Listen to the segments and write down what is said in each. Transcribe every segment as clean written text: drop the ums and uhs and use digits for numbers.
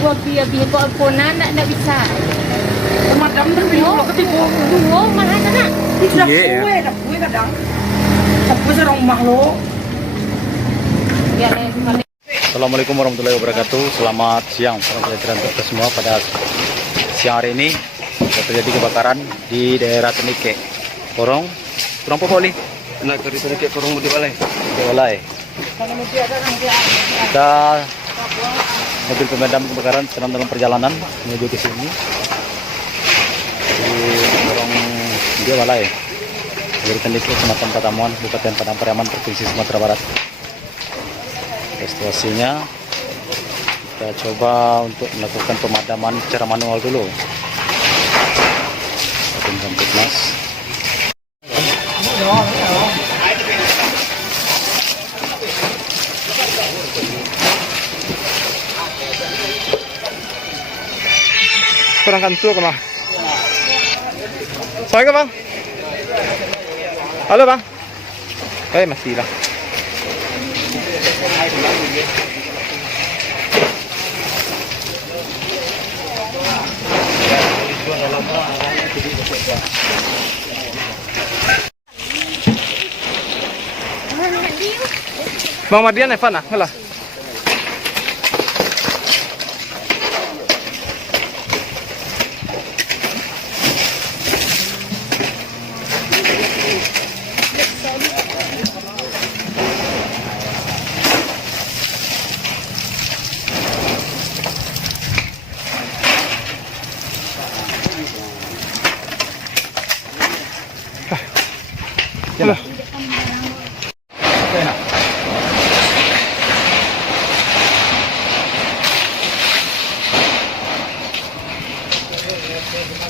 gua biar kok alponan nak bisa. Pemadam kan bingung ketipu. Oh, mana nak? Sudah kue kadang. Tapi serong makhluk. Ya, Assalamualaikum warahmatullahi wabarakatuh. Selamat siang para pelajar kita semua. Pada siang hari ini terjadi kebakaran di daerah Tenike, Korong apa boleh? Nak dari Tenike Korong Budi Balai. Kita mobil pemadam kebakaran sedang dalam perjalanan menuju ke sini di Korong Budi Balai dari Tenike, Kecamatan Patamuan, Kabupaten Padang Pariaman, Provinsi Sumatera Barat. Situasinya kita coba untuk melakukan pemadaman secara manual dulu. Tim Kamtipmas. Kurang kantor ke mah? Saya ke bang? Halo bang? Masih lah. Bang Madian Evan ah, ngalah.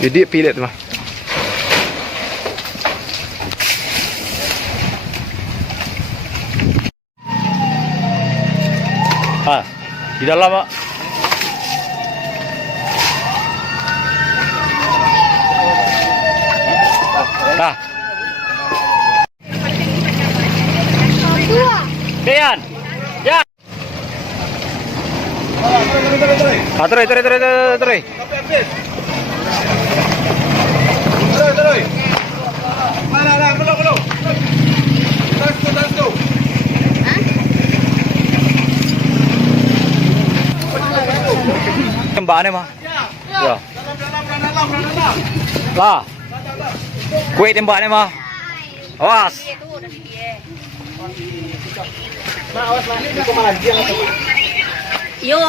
Jadi pilih tu mah. Di dalam Pak. Nah. Kian. Ya. Terus. Belum. Tas tu. Tembakannya mah. Ya. Lah. Kue tembakannya mah. Awas. Yo.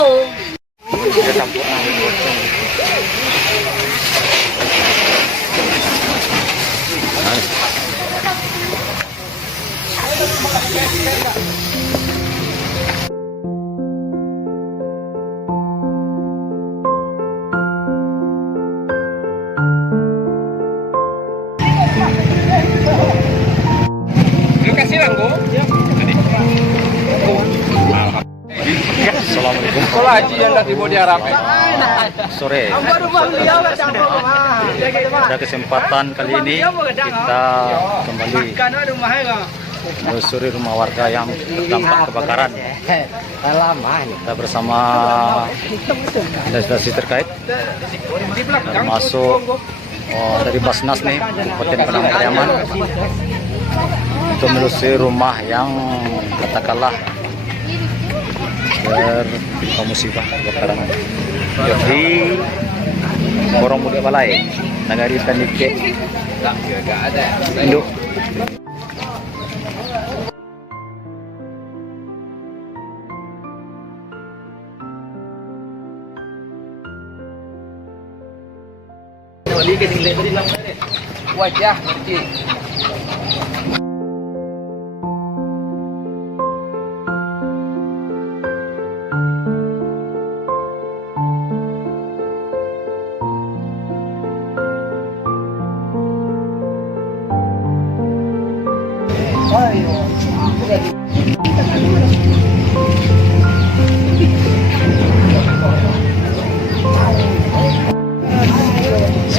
Assalamualaikum. Kalau haji yang dah tiba di Arab. Sore. Pada kesempatan kali ini kita kembali menelusuri rumah warga yang terdampak kebakaran. Kita bersama instansi terkait, termasuk dari Basnas nih, Kabupaten Padang Pariaman, untuk menelusuri rumah yang katakanlah tertimpa musibah kebakaran di Korong Budi Balai, Nagari Tenike, Indo. Wajah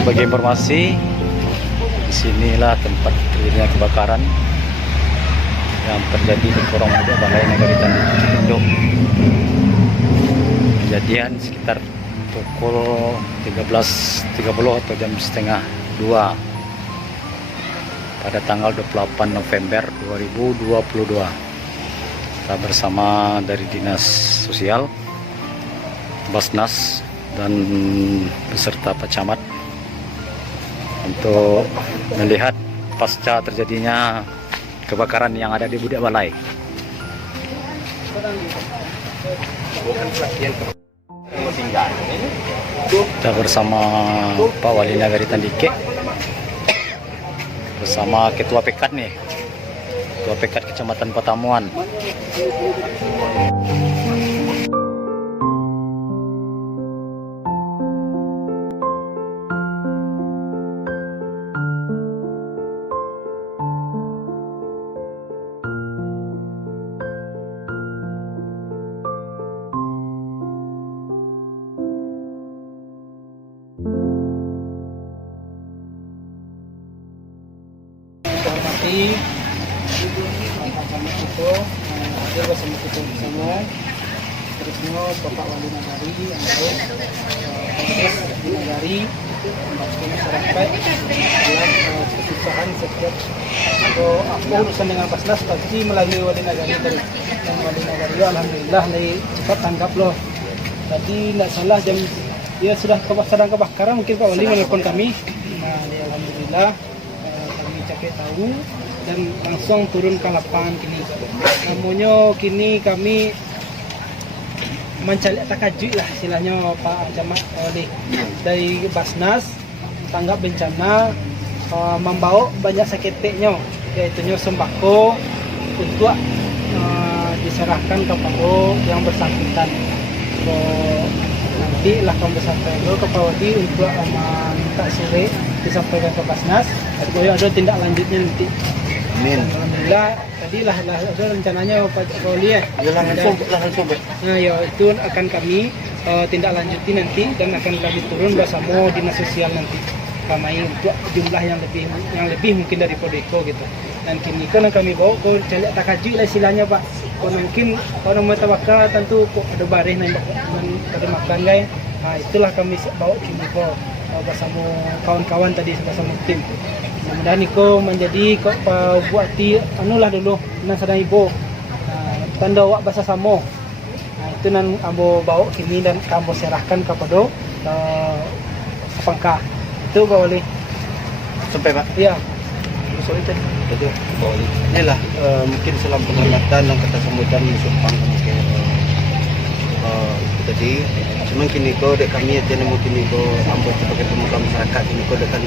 Sebagai informasi, disinilah tempat terjadinya kebakaran yang terjadi di Korong Budi Balai, Nagari Tanjung. kejadian sekitar pukul 13.30 atau jam setengah 2 pada tanggal 28 November 2022. Kita bersama dari Dinas Sosial, Basnas, dan beserta Pak Camat untuk melihat pasca terjadinya kebakaran yang ada di Budak Balai. Kita bersama Pak Wali Nagari Tandike, bersama Ketua Pekat nih, Ketua Pekat Kecamatan Patamuan. Hormati Bapak Camat itu hadir bersama kita bersama, terusnya Bapak Wali Nagari untuk proses di Nagari membantu masyarakat dalam kesusahan setiap apa urusan dengan Basnas pasti melalui Wali Nagari tadi. Dan Wali Nagari alhamdulillah cepat tanggap loh. Tadi tidak salah jam dia sudah sedang kebakaran, mungkin Pak Wali menelpon kami. Nah, alhamdulillah kami cakap tahu dan langsung turun ke lapangan kini. Namanya kini kami mencari takajui lah istilahnya Pak Camat oleh dari Basnas tanggap bencana membawa banyak seketiknya, yaitu sembako untuk diserahkan kepada yang bersangkutan. So, nanti lah kami sampaikan ke Pak Wali untuk minta surat disampaikan ke Basnas. Ada tindak lanjutnya nanti. Amin. Alhamdulillah tadi lah ada rencananya Pak Wali ya. Langsung. Nah ya itu akan kami tindak lanjuti nanti dan akan kami turun bersama dinas sosial nanti kami untuk jumlah yang lebih mungkin dari Podeko gitu. Dan kini kan kami bawa ke cari takajui lah istilahnya Pak. Kalau mungkin orang mau tabakal tentu kok ada bareh nan pada makan guys. Nah itulah kami bawa kini kok bersama kawan-kawan tadi bersama tim. Mudah-mudahan Niko menjadi kok buati anulah dulu nan sedang ibu tanda awak bahasa samo. Nah itu nan ambo bawa kini dan ambo serahkan kepada Sapangka. Itu boleh. Sampai Pak? Iya. Sorry tadi. Betul. Boleh. Inilah mungkin selama pengamatan dan kata sambutan Yusuf Pang mungkin itu tadi. Cuma kini ko dek kami aja nemu kini ko ambil sebagai pemuka masyarakat kini ko dekat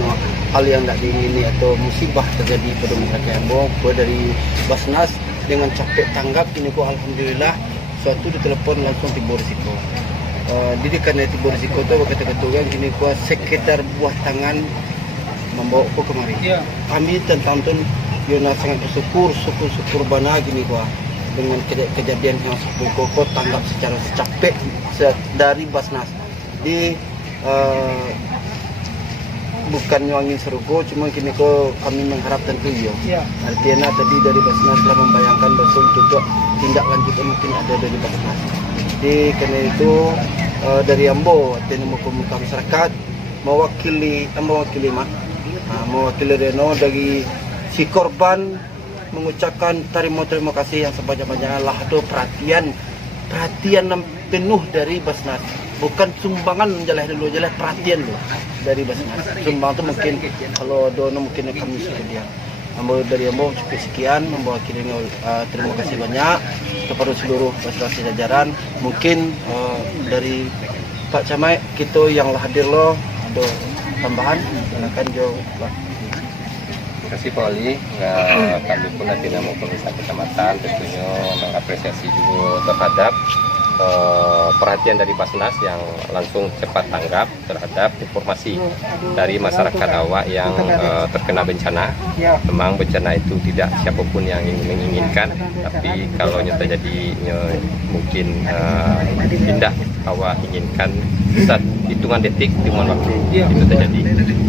hal yang tidak diingini atau musibah terjadi pada masyarakat Ambo. Ko dari Basnas dengan capek tanggap kini ko alhamdulillah suatu ditelepon langsung timbul risiko. Didikan dari timbul risiko itu kata-kata kan kini ko sekedar buah tangan membawa ko kemari. Iya. Kami tentang Yona sangat bersyukur bana gini ko dengan kejadian yang sepuluh tanggap secara secapek dari Basnas di bukan angin serugo, cuma kini kami mengharap tentu ya. Artinya tadi dari Basnas telah membayangkan bahwa untuk tindak lanjut mungkin ada dari Basnas. Jadi karena itu dari Ambo artinya muka masyarakat mewakili Reno dari si korban mengucapkan terima kasih yang sebanyak-banyaknya lah do perhatian yang penuh dari Basnas, bukan sumbangan menjelah perhatian loh dari Basnas. Sumbang itu mungkin kalau dono mungkin kami sudah dia. Dari Ambo cukup sekian mewakili terima kasih banyak kepada seluruh Basnas jajaran. Mungkin dari Pak Camat kita yang hadir loh ada tambahan silakan Jo Pak. Terima kasih Pak Wali. Kami pun nanti nama Komisi Kecamatan tentunya mengapresiasi juga terhadap perhatian dari Basnas yang langsung cepat tanggap terhadap informasi dari masyarakat awak yang terkena bencana. Memang bencana itu tidak siapapun yang menginginkan, tapi kalau terjadi mungkin tidak awak inginkan saat hitungan detik, hitungan waktu itu terjadi.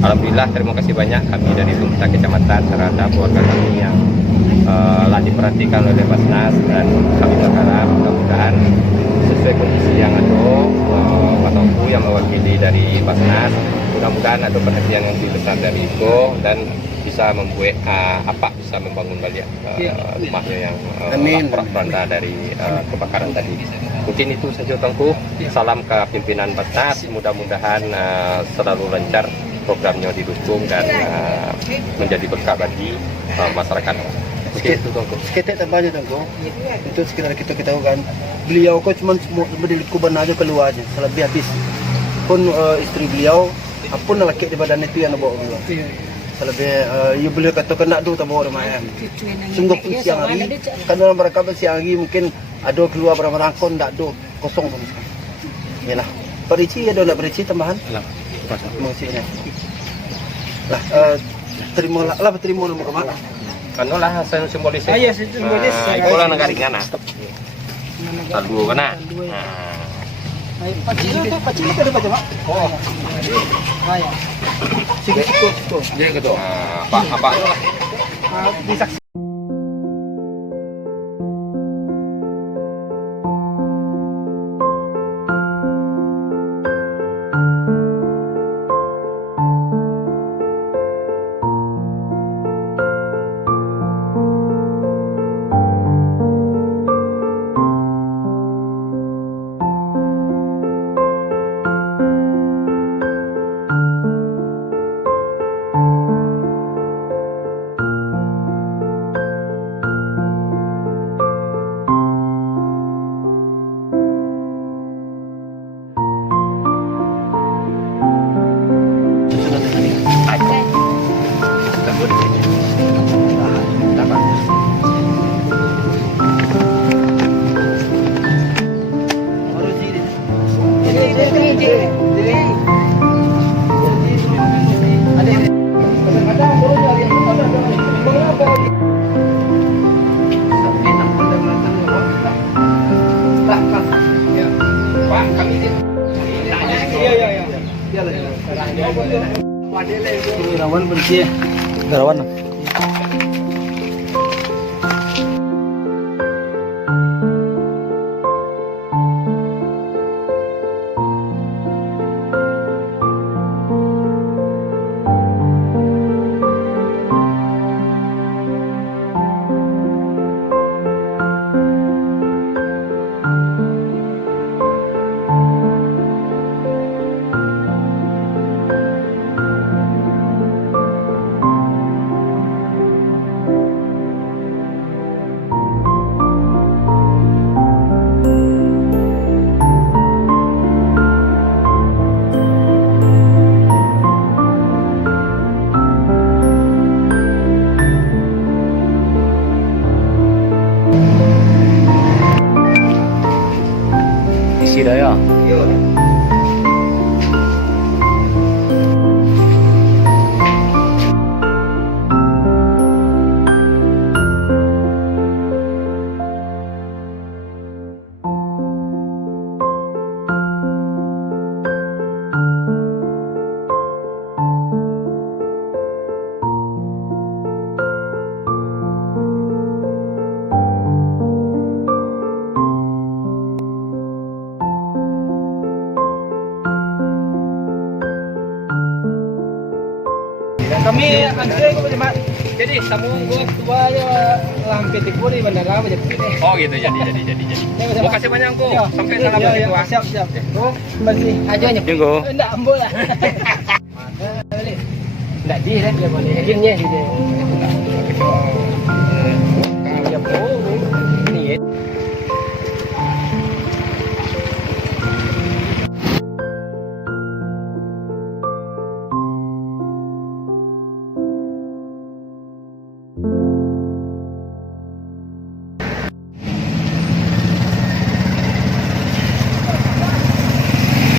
Alhamdulillah, terima kasih banyak kami dari pemerintah kecamatan terhadap warga kami yang telah diperhatikan oleh Basnas, dan kami berharap mudah-mudahan sesuai kondisi yang ada yang mewakili dari Basnas. Mudah-mudahan ada perhatian yang lebih besar dari Iko dan bisa membuat bisa membangun balik rumahnya yang porak-poranda dari kebakaran tadi. Mungkin itu saja Tengku. Salam ke pimpinan Basnas. Mudah-mudahan selalu lancar programnya didukung dan menjadi berkah bagi masyarakat. Oke, itu Tengku. Seketek tambahnya Tengku. Itu sekitar kita tahu kan. Beliau kok cuma berdiri kuban aja keluar aja, selebih habis. Pun istri beliau, apun laki di badan itu yang bawa beliau. Selebih, ya beliau kata kena do tak bawa rumah ayam. Sungguh pun siang hari, kan dalam mereka siang hari mungkin ada keluar berangkon tak do kosong sama sekali. Yalah, perici ada nak perici tambahan? Mengisinya. Lah, terima nama kemana? Anu lah simbolis. Ah, ya, simbolis. Itulah negarinya nah. Salbu kena. Pacil ke depan coba. Oh. Ya. Siko. Dia gitu. Apa? Disaksikan. Rawan bersih. Rawan. Isi daya. Kami antre ko Pak. Jadi sambung gua tua ya lampe tiku di bandara aja begini. Oh gitu jadi. Mau kasih banyak Ko. Sampai sana ya, tua. siap. Oh, masih Aja nya. Jenggo. enggak ambo lah. Enggak di dia boleh. Gini dia.